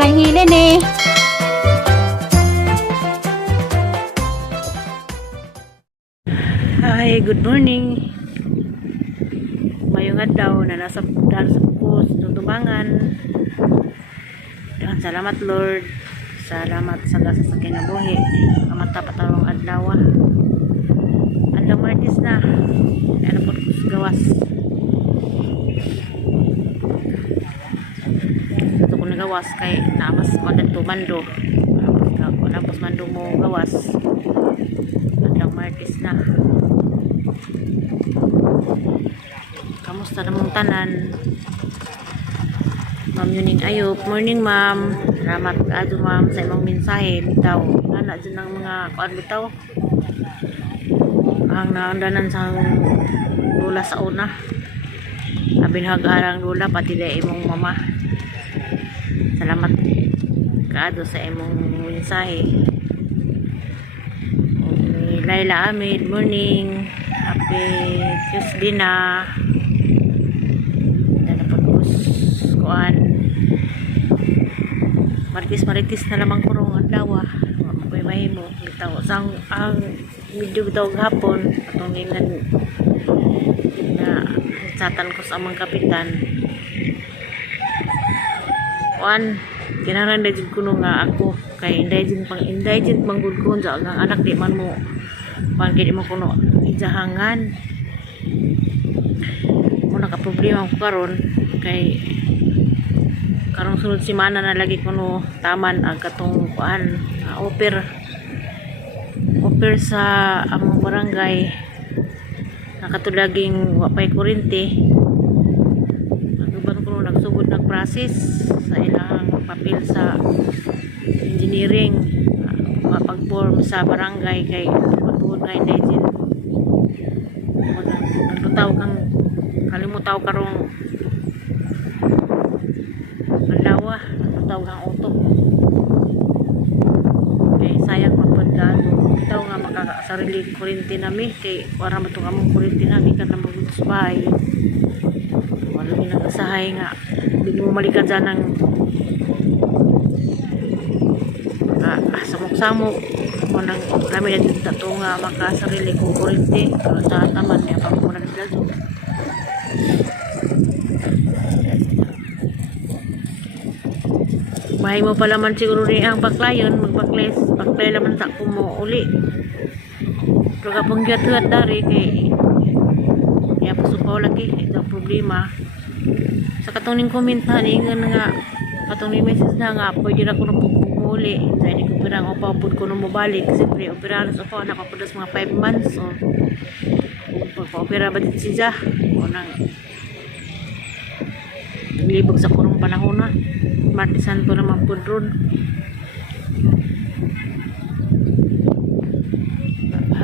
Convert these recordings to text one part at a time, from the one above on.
lang hilin eh. Hi, good morning. Mayong adlaw na nasa pukos tutubangan. Salamat Lord. Salamat sa gasa sa kinabuhi. Amata patawang adlaw. Andang Martis na. Ano po gawas. Ito ko nagawas kay namas ko mando. Tapos mando mo gawas. Andang Martis na. Kamusta namang tanan? Ma'am Yuning Ayop. Morning ma'am. Salamat ado ma'am sa imong mensahe. Bitaw. Nga dyan ng mga kuan bitaw. Ang naandanan sa lula sa una. Abinhagarang lula pati da imong mama. Salamat kaado sa imong mensahe. Laila Amid. Morning. Happy Tuesday na. Kuan Maritis na lamang kurong adlaw mapoy mahimo bitaw sang ang video bitaw gahapon atong ingan na satan ko sa amang kapitan kuan kinahanglan dajud kuno nga ako kay indigent manggudkon sa ang anak di man mo kuan kay di mo kuno ijahangan mo naka problema ko karon kay karong sunod semana na lagi kuno taman ang katong kuan offer sa among barangay nakatulaging wapay kuryente nagban kuno nagsugod nag process sa ilang papel sa engineering mapag-form sa barangay kay matuod nga indigent nagtutaw kang kalimutaw karong alawa tawag ang utok kay sayang magpagdado tawag nga makakasarili kuryente nami kay wala mo itong among kuryente nami ka na mag-usbay wala ginagasahay nga hindi mo malikad dyan ng samok-samok o nang kami na dito ito nga makasarili kong kuryente pero sa taman niya pag muna nila doon bahay mo pala man siguro rin ang baklayon magbaklay naman sa kumo uli pero kapag gatuhat dari kay kaya pasupaw lagi ito problema sa katong comment na ingan nga katong ni message na nga pwede na ko na uli sa hindi ko pirang upapod ko na mabalik siyempre operahan sa ako nakapudas mga 5 months so pagpa-opera ba dito siya o nang libog sa kurong panahon na Martisan ko naman po ron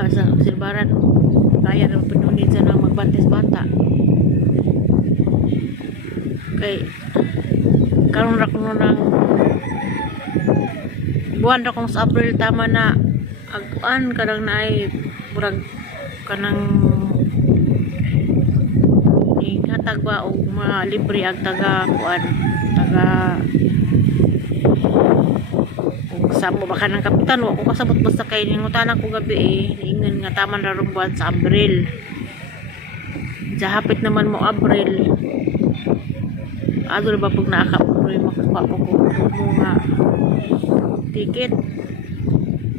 sa obserbaran kaya naman pinunin siya ng magbantis bata kay karon ra ko ng buwan ra kong sa April tama na aguan kadang na ay murag kanang ingatag ba o mga libre ag taga kuan taga sa mo baka ng kapitan o kung kasabot basta kay ningutanan ko gabi ingan nga taman ra buwan sa Abril hapit naman mo Abril adol ba pag naakapuloy makakuha po ko nga ticket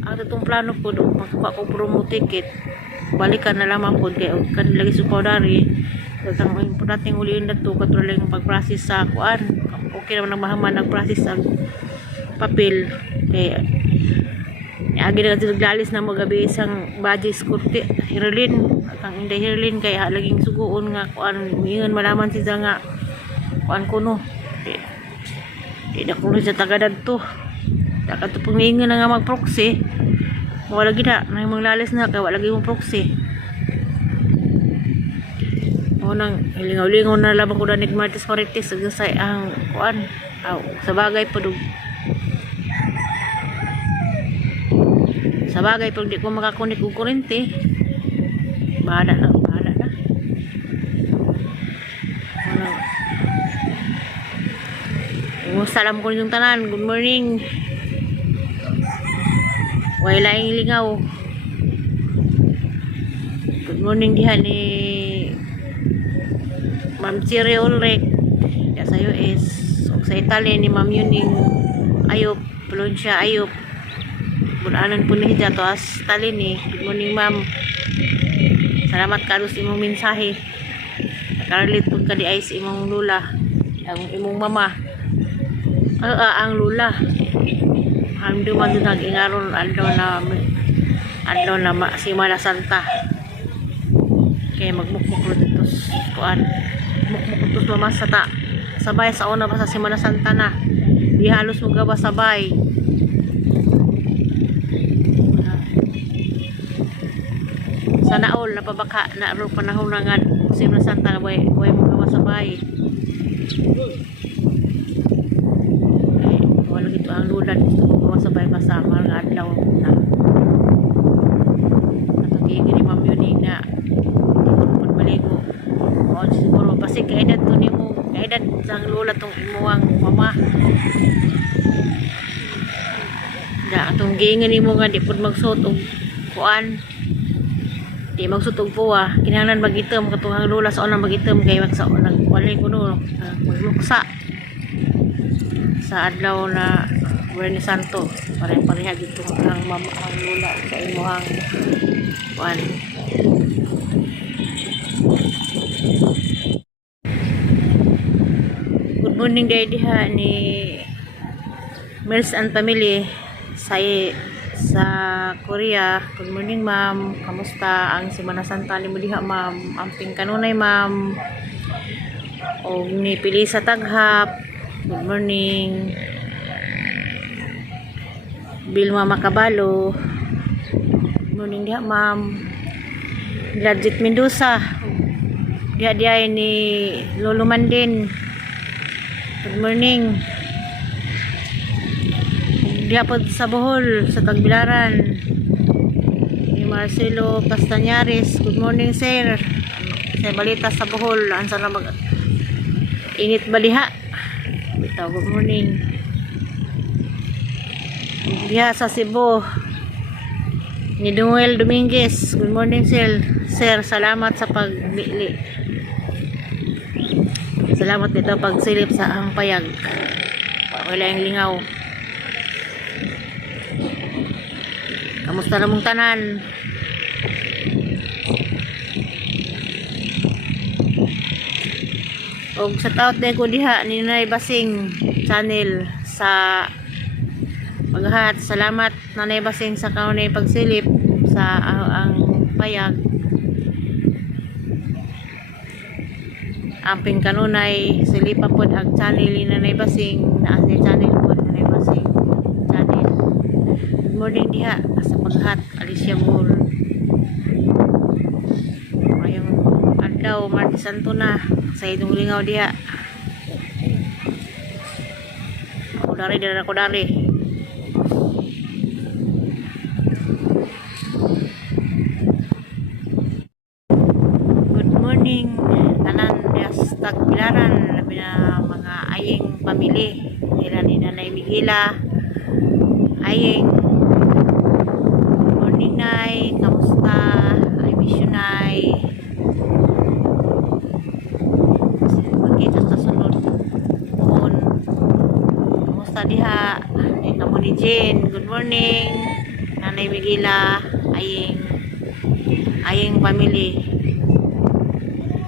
ang itong plano po doon makakuha ko promo ticket balikan na lamang po kaya kanilagi supaw dari ang importante uliin na ito katulad yung pag-process sa kuan okay naman ang mahaman nag-process ang papel kaya agi na kasi naglalis na magabi isang badge skurti Hirlin at ang Inday Hirlin kaya laging suguon nga kuan mingan malaman siya nga kuan kuno di na kuno siya tagadad to dapat ito pumingan na nga mag-proxy wala gina na yung maglalis na kaya wala yung proxy nang hilingaw-lingaw na labang ko na Martis Maritis sa ang kuan sa bagay pa dug sa bagay pag di ko makakunik og kurente bahala na Salam ko yung tanan. Good morning. Way laing lingaw. Good morning diha ni Ma'am Chiri Ulrich. Ya sa US. O sa Italy ni Ma'am Yuning Ayop. Pulunsya Ayop. Bunanan po ni Hijato as tali ni. Good morning ma'am. Salamat karos imong mensahe. Nakarelit po ka di ay sa imong lula. Ang imong mama. Ang lula. Hando man doon nag-ingaron adlaw na Semana Santa. Kaya magmukmuk dito kuan. Mukmuk dito mama sa ta. Sabay sa una pa sa Semana Santa na. Di halos mo gawa sabay. Sana all napabaka na ro panahon nga Semana Santa na way mo gawa sabay. Wala gito ang lulan gawa sabay kasama nga adlaw na. Ato ni Ma'am Yuning na pagbaligo. O siguro basi kaedad to nimo, kaedad sang lula tong imuang mama. Da atong giingon nimo nga di pud magsuot og kuan. Di magsutog po kinahanglan magitom katong lola sa unang magitom kay wag sa unang walay kuno magluksa sa adlaw na Buwan Santo pare-pareha dito ang mama ang lola sa imuhang kuan. Good morning day diha ni Mills and Family sa Korea. Good morning ma'am. Kamusta ang Semana Santa ni mo diha ma'am? Amping kanunay ma'am. O ni pili sa taghap. Good morning. Bilma Makabalo. Good morning diha ma'am. Gladjit Mendoza. Diha ni Lolo Mandin. Good morning. Diha po sa Bohol, sa Tagbilaran ni Marcelo Castañares. Good morning sir. Sa balita sa Bohol, ansa na mag init baliha. Bitaw, good morning. Diha sa Cebu ni Duel Dominguez. Good morning sir. Sir, salamat sa pagbili. Salamat dito pagsilip sa ang payag. Wala yung lingaw. Kamusta namong tanan? Og shout out din ko diha ni Nanay Basing channel sa paghat. Salamat Nanay Basing sa kaunay pagsilip sa ang payag. Amping kanunay silipa pod ang channel ni Nanay Basing na ang channel pod Nanay Basing channel. Good morning diha sa paghat Alicia Moore. Ayong adlaw Martes Santo na sa idong lingaw diha. Ako dari. Good morning tanan diha sa Tagbilaran, labi na mga ayeng pamilya nila ni Nanay Miguela ayeng. Nay, kamusta? I miss you, Nay. Magkita sa sunod noon. Kamusta diha? Kamu ni Jane. Good morning. Nanay Miguela, ayeng family.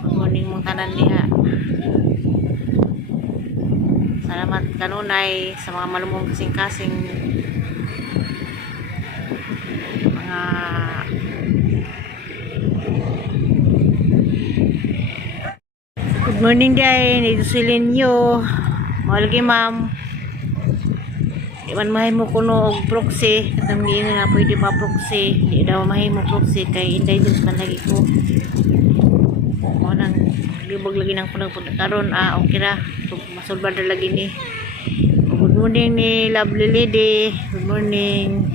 Good morning mong tanan diha. Salamat kanunay sa mga malumong kasing-kasing Good morning day, nito si Linyo. Malagi ma'am. Iwan mahimo kuno og proxy. Katang giingon na pwede pa proxy. Di daw mahimo proxy kay inday dos man lagi ko. O nang libog lagi nang punang karon okay ra. Masulbad ra lagi ni. Good morning ni Lovely Lady. Good morning.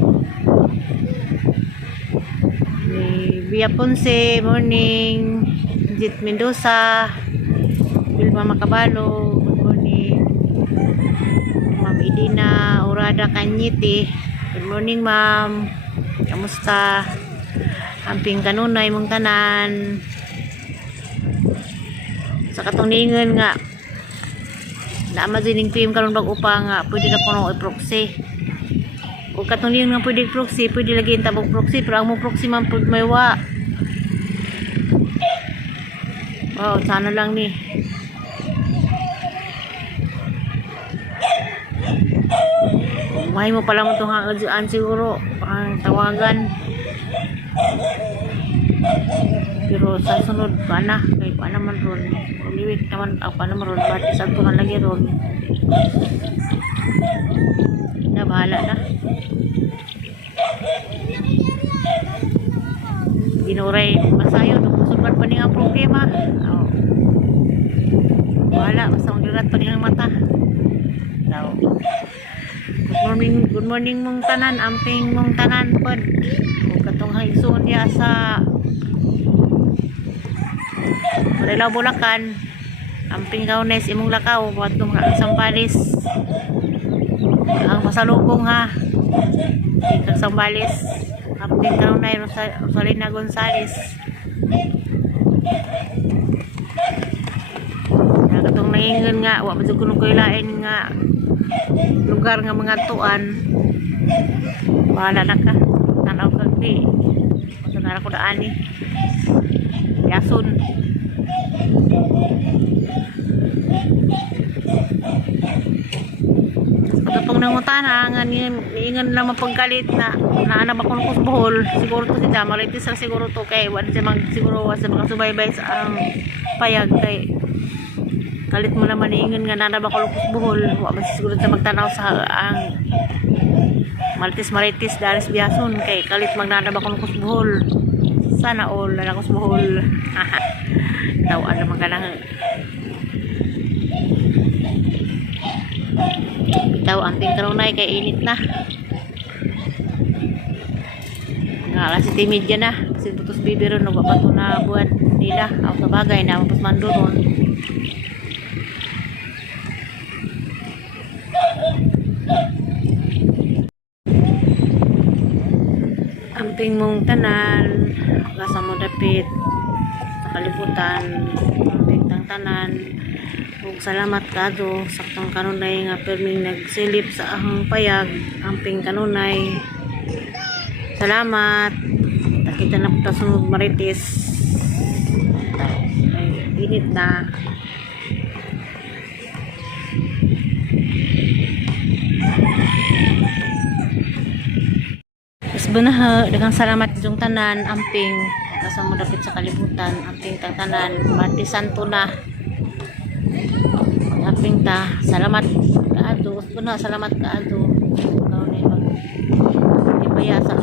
Bia Ponce, morning. Jit Mendoza, Bilma Makabalo, good morning. Ma'am Idina Urada Kanyiti. Good morning, ma'am. Kamusta? Amping kanunay mong tanan. Sa katungningan nga naama dining PM karon bag upa nga pwede na kuno i-proxy. O katungningan nga pwede proxy, pwede lagi tabog proxy, pero ang mo proxy man pud may wa. Wow, sana lang ni. May mo pala mo itong hangadyan siguro ang tawagan. Pero sa sunod paana kay paana man ron liwit naman paana man ron pati sa tuhan lagi ron na bahala na. Ginuray masayo nagsusulat pa niya ang problema. Oh. Bahala basta maglirat pa niya ang mata. So, good morning mong tanan, amping mong tanan pod. Ug katong haigsoon diya sa Marilaw Bulacan, amping Kaunes imong lakaw watong Sambales. Ang masalubong ha. Ikang Sambales, amping Kaunay Rosalina Gonzales. Katong nangingon nga wa man jud kuno koy lain nga lugar nga mga tuan. Bahala na ka. Tanaw ka di. Masanara ko daan ni. Yason. Katong nangutana nga niingan lang mapagkalit na naanap ako ng kusbohol. Siguro to si Damaritis lang siguro to kay wala siya siguro sa mga subaybay sa ang payag kay kalit mo naman niingan nga naanap ako ng kusbohol. Wala siguro siya magtanaw sa ang Maritis Daris Biason kay kalit magnanab ako ng kusbohol. Sana all na kusbohol. Tawaan naman ka lang. Bitaw amping karunay kay init na. Nga alas 7 media na. Kasi putos bibiro nagpapato na buwan nila. Ako sa bagay na mapos mandoron. Amping mong tanan, kasama dapit sa kalibutan, amping tang tanan. Ug salamat kado saktong kanunay nga perming nagsilip sa ahong payag, amping kanunay. Salamat. Nakita na puta sunod Maritis. Ay, init na. Benahe dengan salamat jung tanan amping kasama dapit sa kalibutan amping tang tanan Mati Santo na amping ta salamat kaadto benahe salamat kaadto kaon ni mag ibaya sa